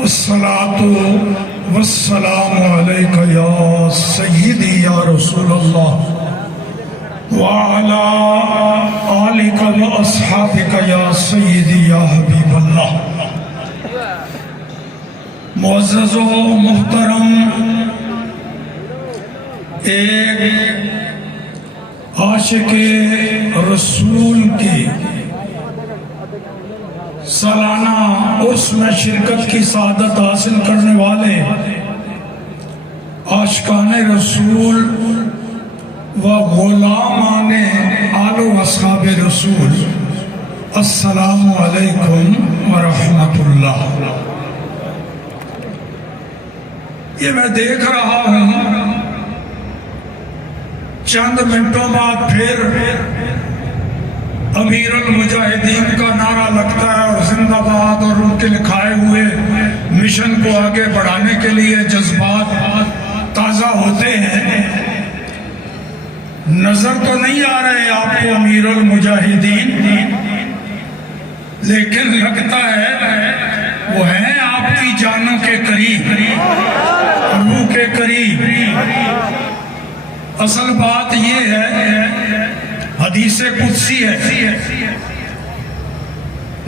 الصلاۃ والسلام علیک یا سیدی یا رسول اللہ وعلی آلک و اصحابک یا سیدی یا حبیب اللہ۔ معزز و محترم، ایک عاشق رسول کی سالانہ عرس میں شرکت کی سعادت حاصل کرنے والے عاشقان رسول و غلامان آل و اصحاب رسول، السلام علیکم ورحمۃ اللہ۔ یہ میں دیکھ رہا ہوں چند منٹوں بعد پھر امیر المجاہدین کا نعرہ لگتا ہے اور زندہ باد، اور ان کے لکھائے ہوئے مشن کو آگے بڑھانے کے لیے جذبات تازہ ہوتے ہیں۔ نظر تو نہیں آ رہے آپ کو امیر المجاہدین، لیکن لگتا ہے وہ ہیں آپ کی جانوں کے قریب، روح کے قریب۔ اصل بات یہ ہے، حدیث قدسی ہے،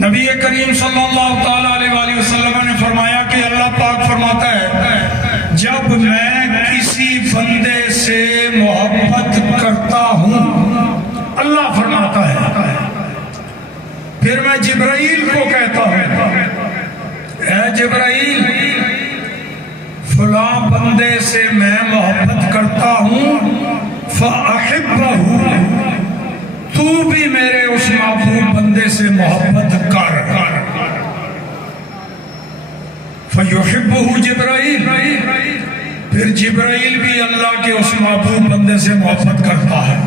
نبی کریم صلی اللہ تعالیٰ علیہ وسلم نے فرمایا کہ اللہ پاک فرماتا ہے جب میں کسی بندے سے محبت کرتا ہوں، اللہ فرماتا ہے، پھر میں جبرائیل کو کہتا ہوں اے جبرائیل فلاں بندے سے میں محبت کرتا ہوں فأحبہ، تو بھی میرے اس محبوب بندے سے محبت کر۔ فیحبہ جبرائیل، پھر جبرائیل بھی اللہ کے اس محبوب بندے سے محبت کرتا ہے۔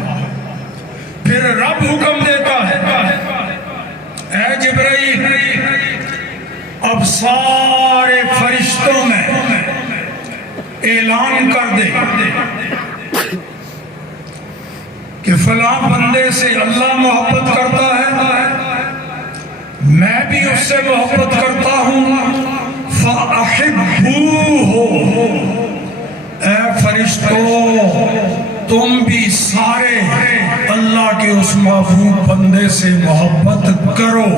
پھر رب حکم دیتا ہے اے جبرائیل اب سارے فرشتوں میں اعلان کر دے کہ فلاں بندے سے اللہ محبت کرتا ہے، میں بھی اس سے محبت کرتا ہوں، فَأَحِبُّوهُ، اے فرشتوں تم بھی سارے اللہ کے اس محبوب بندے سے محبت کرو۔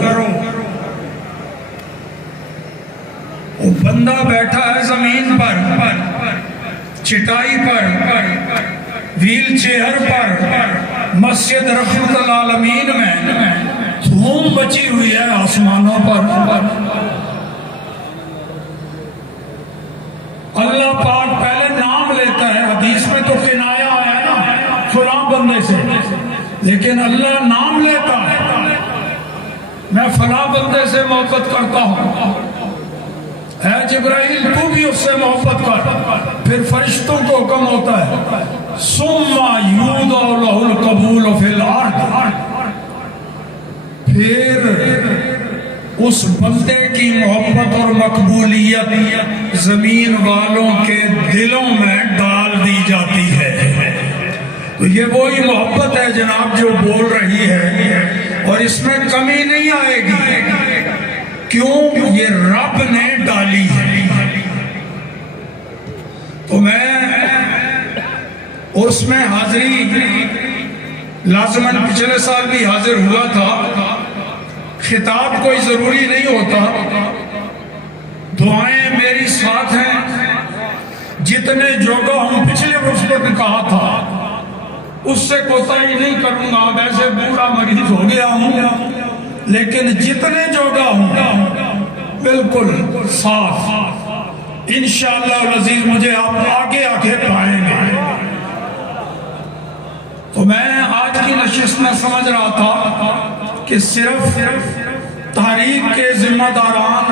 وہ بندہ بیٹھا ہے زمین پر، چٹائی پر، ویل چیئر پر، مسجد رحمت العالمین میں دھوم بچی ہوئی ہے آسمانوں پر۔ اللہ پاک پہلے نام لیتا ہے، حدیث میں تو کنایا ہے نا فلاں بندے سے، لیکن اللہ نام لیتا ہے میں فلاں بندے سے محبت کرتا ہوں، اے جبرائیل تو بھی اس سے محبت کر۔ پھر فرشتوں کو حکم ہوتا ہے ثم یوضع لہ القبول فی الارض، پھر اس بندے کی محبت اور مقبولیت زمین والوں کے دلوں میں ڈال دی جاتی ہے۔ تو یہ وہی محبت ہے جناب جو بول رہی ہے، اور اس میں کمی نہیں آئے گی، کیوں؟ یہ رب نے ڈالی ہے۔ تو میں اس میں حاضری لازماً پچھلے سال بھی حاضر ہوا تھا، خطاب کوئی ضروری نہیں ہوتا، دعائیں میری ساتھ ہیں، جتنے جوگا ہوں پچھلے ورس پر بھی کہا تھا اس سے کوتاہی نہیں کروں گا، ویسے بوڑھا مریض ہو گیا ہوں، لیکن جتنے جوگا ہوں بالکل صاف، انشاءاللہ العزیز مجھے آپ آگے آگے پائیں گے۔ تو میں آج کی نشست میں سمجھ رہا تھا کہ صرف تحریک کے ذمہ داران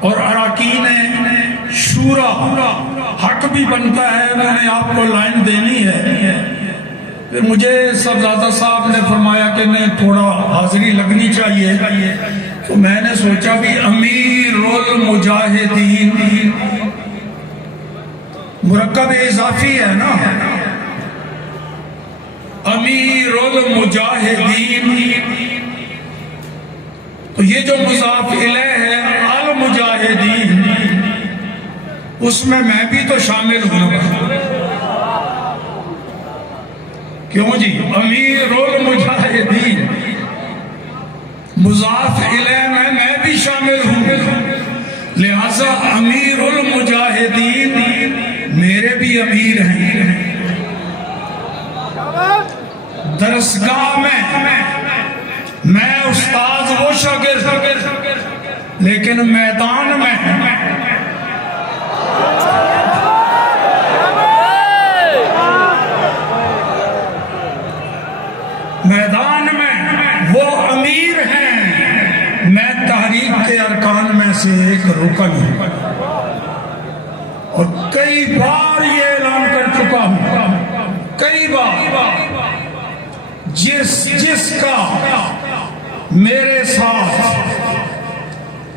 اور اراکین شورا حق بھی بنتا ہے، انہوں نے آپ کو لائن دینی ہے۔ پھر مجھے صاحبزادہ صاحب نے فرمایا کہ نہیں تھوڑا حاضری لگنی چاہیے، تو میں نے سوچا بھی امیر المجاہدین مرکب اضافی ہے نا، امیر المجاہدین، تو یہ جو مضاف الیہ ہے المجاہدین، اس میں بھی تو شامل ہوں گا. کیوں جی؟ امیر المجاہدین مضاف الیہ میں بھی شامل ہوں، لہذا امیر المجاہدین میرے بھی امیر ہیں. درسگاہ میں استاد وہ شاگرد، لیکن میدان میں وہ امیر ہیں. میں تحریک کے ارکان میں سے ایک رکن ہوں، اور کئی بار یہ اعلان کر چکا ہوں، کئی بار، جس کا میرے ساتھ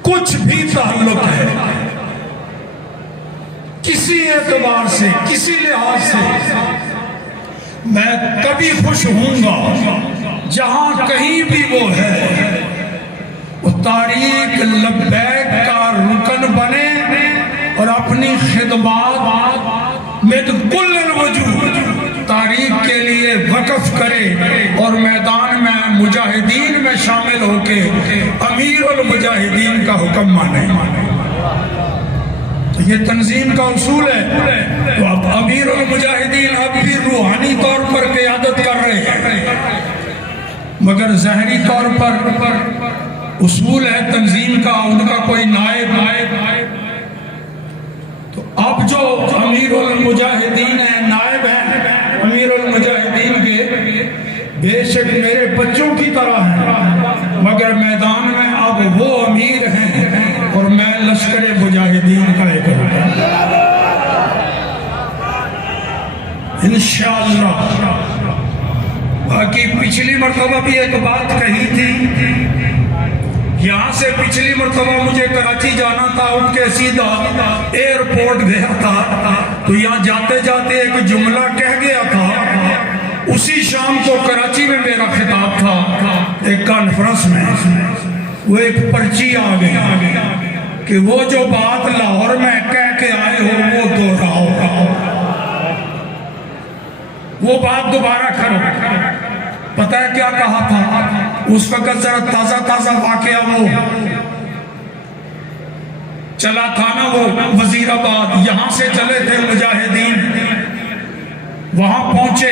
کچھ بھی تعلق ہے، کسی اعتبار سے، کسی لحاظ سے، میں کبھی خوش ہوں گا جہاں کہیں بھی وہ ہے، وہ تحریک لبیک کا رکن بنے اور اپنی خدمات میں کل الوجود تحریک کے لیے وقف کرے، اور میدان میں مجاہدین میں شامل ہو کے امیر المجاہدین کا حکم مانے. تو یہ تنظیم کا اصول ہے. تو اب امیر المجاہدین اب بھی روحانی طور پر قیادت کر رہے ہیں، مگر ظاہری طور پر اصول ہے تنظیم کا، ان کا کوئی نائب. تو اب جو امیر المجاہدین ہیں، نائب ہیں امیر المجاہدین کے، بے شک میرے بچوں کی طرح ہیں، مگر میدان میں اب وہ امیر ہیں اور میں لشکر مجاہدین کا ایک رکن. انشاءاللہ. باقی پچھلی مرتبہ بھی ایک بات کہی تھی، یہاں سے پچھلی مرتبہ مجھے کراچی جانا تھا، اٹھ کے سیدھا ایئرپورٹ گیا تھا، تو یہاں جاتے جاتے ایک جملہ کہہ گیا تھا. اسی شام کو کراچی میں میرا خطاب تھا ایک کانفرنس میں، وہ ایک پرچی آ گئی کہ وہ جو بات لاہور میں کہہ کے آئے ہو وہ دوہراؤ، وہ بات دوبارہ کرو. پتہ ہے کیا کہا تھا اس وقت؟ ذرا تازہ واقعہ وہ چلا تھا نا، وہ وزیر آباد، یہاں سے چلے تھے مجاہدین، وہاں پہنچے،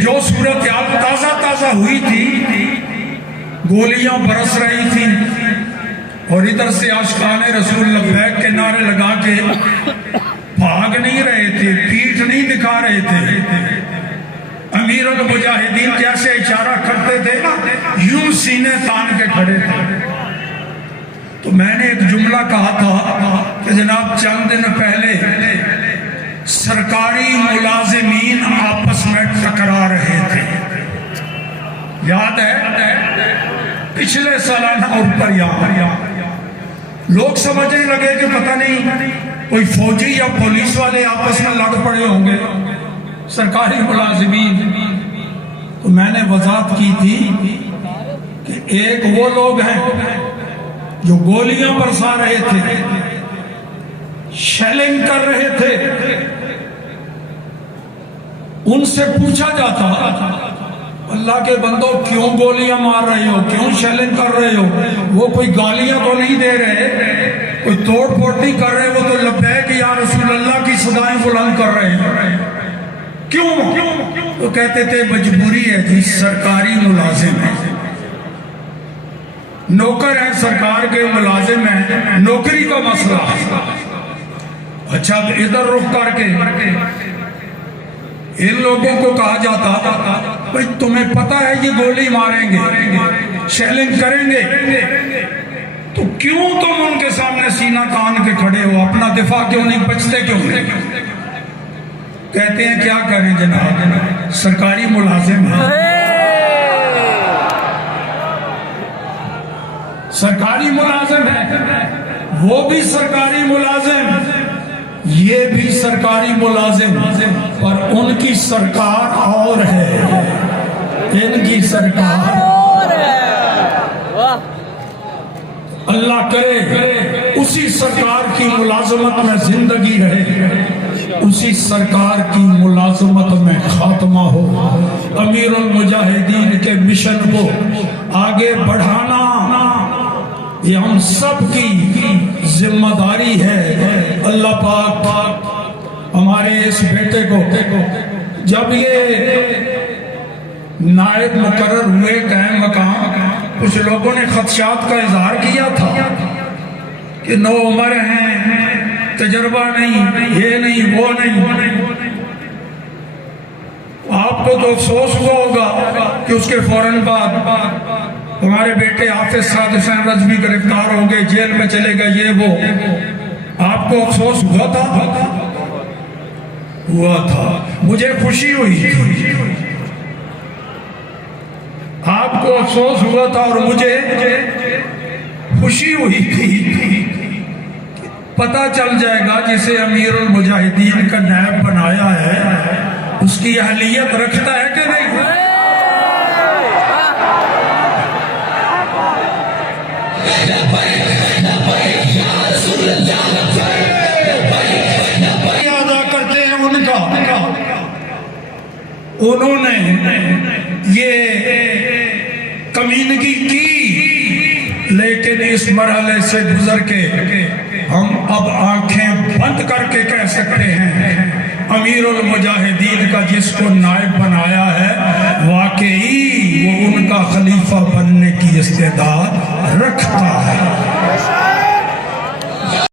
جو صورتحال تازہ ہوئی تھی، گولیاں برس رہی تھیں، اور ادھر سے عاشقان رسول لبیک کے نعرے لگا کے بھاگ نہیں رہے تھے، پیٹھ نہیں دکھا رہے تھے. امیر المجاہدین جیسے اشارہ کرتے تھے نا، یوں سینے تان کے کھڑے تھے. تو میں نے ایک جملہ کہا تھا کہ جناب چند دن پہلے سرکاری ملازمین آپس میں ٹکرا رہے تھے، یاد ہے؟ پچھلے سالانہ اوپر یہاں لوگ سمجھنے لگے کہ پتہ نہیں کوئی فوجی یا پولیس والے آپس میں لڑ پڑے ہوں گے، سرکاری ملازمین. تو میں نے وضاحت کی تھی کہ ایک وہ لوگ ہیں جو گولیاں برسا رہے تھے، شیلنگ کر رہے تھے، ان سے پوچھا جاتا اللہ کے بندوں کیوں گولیاں مار رہے ہو، کیوں شیلنگ کر رہے ہو؟ وہ کوئی گالیاں تو نہیں دے رہے، کوئی توڑ پھوڑ نہیں کر رہے، وہ تو لبیک یا رسول اللہ کی صدائیں بلند کر رہے ہیں. کیوں؟ تو کہتے تھے مجبوری ہے جی، سرکاری ملازم ہے، نوکر ہے، سرکار کے ملازم ہیں، نوکری کا مسئلہ. اچھا ادھر رخ کر کے ان لوگوں کو کہا جاتا بھئی تمہیں پتہ ہے یہ گولی ماریں گے، شیلنگ کریں گے، تو کیوں تم ان کے سامنے سینہ تان کے کھڑے ہو، اپنا دفاع کیوں نہیں، بچتے کیوں نہیں؟ کہتے ہیں کیا کریں جناب، سرکاری ملازم ہیں، سرکاری ملازم ہے، وہ بھی سرکاری ملازم، یہ بھی سرکاری ملازم، پر ان کی سرکار اور ہے، ان کی سرکار اور ہے. اللہ کرے اسی سرکار کی ملازمت میں زندگی رہے، اسی سرکار کی ملازمت میں خاتمہ ہو۔ امیر المجاہدین کے مشن کو آگے بڑھانا یہ ہم سب کی ذمہ داری ہے۔ اللہ پاک ہمارے اس بیٹے کو جب یہ نائب مقرر ہوئے قائم مقام، کچھ لوگوں نے خدشات کا اظہار کیا تھا کہ نو عمر ہیں، تجربہ نہیں، یہ نہیں وہ نہیں۔ آپ کو تو افسوس ہوا ہوگا کہ اس کے فوراً بعد ہمارے بیٹے حافظ سعد حسین رضوی گرفتار ہو گئے، جیل میں چلے گئے، یہ وہ۔ آپ کو افسوس ہوا تھا؟ مجھے خوشی ہوئی۔ آپ کو افسوس ہوا تھا اور مجھے خوشی ہوئی تھی۔ پتہ چل جائے گا جسے امیر المجاہدین کا نائب بنایا ہے اس کی اہلیت رکھتا ہے کہ نہیں۔ ادا کرتے ہیں ان کا، انہوں نے یہ کمینگی کی، لیکن اس مرحلے سے گزر کے ہم اب آنکھیں بند کر کے کہہ سکتے ہیں امیر المجاہدین کا جس کو نائب بنایا ہے واقعی وہ ان کا خلیفہ بننے کی استعداد رکھتا ہے۔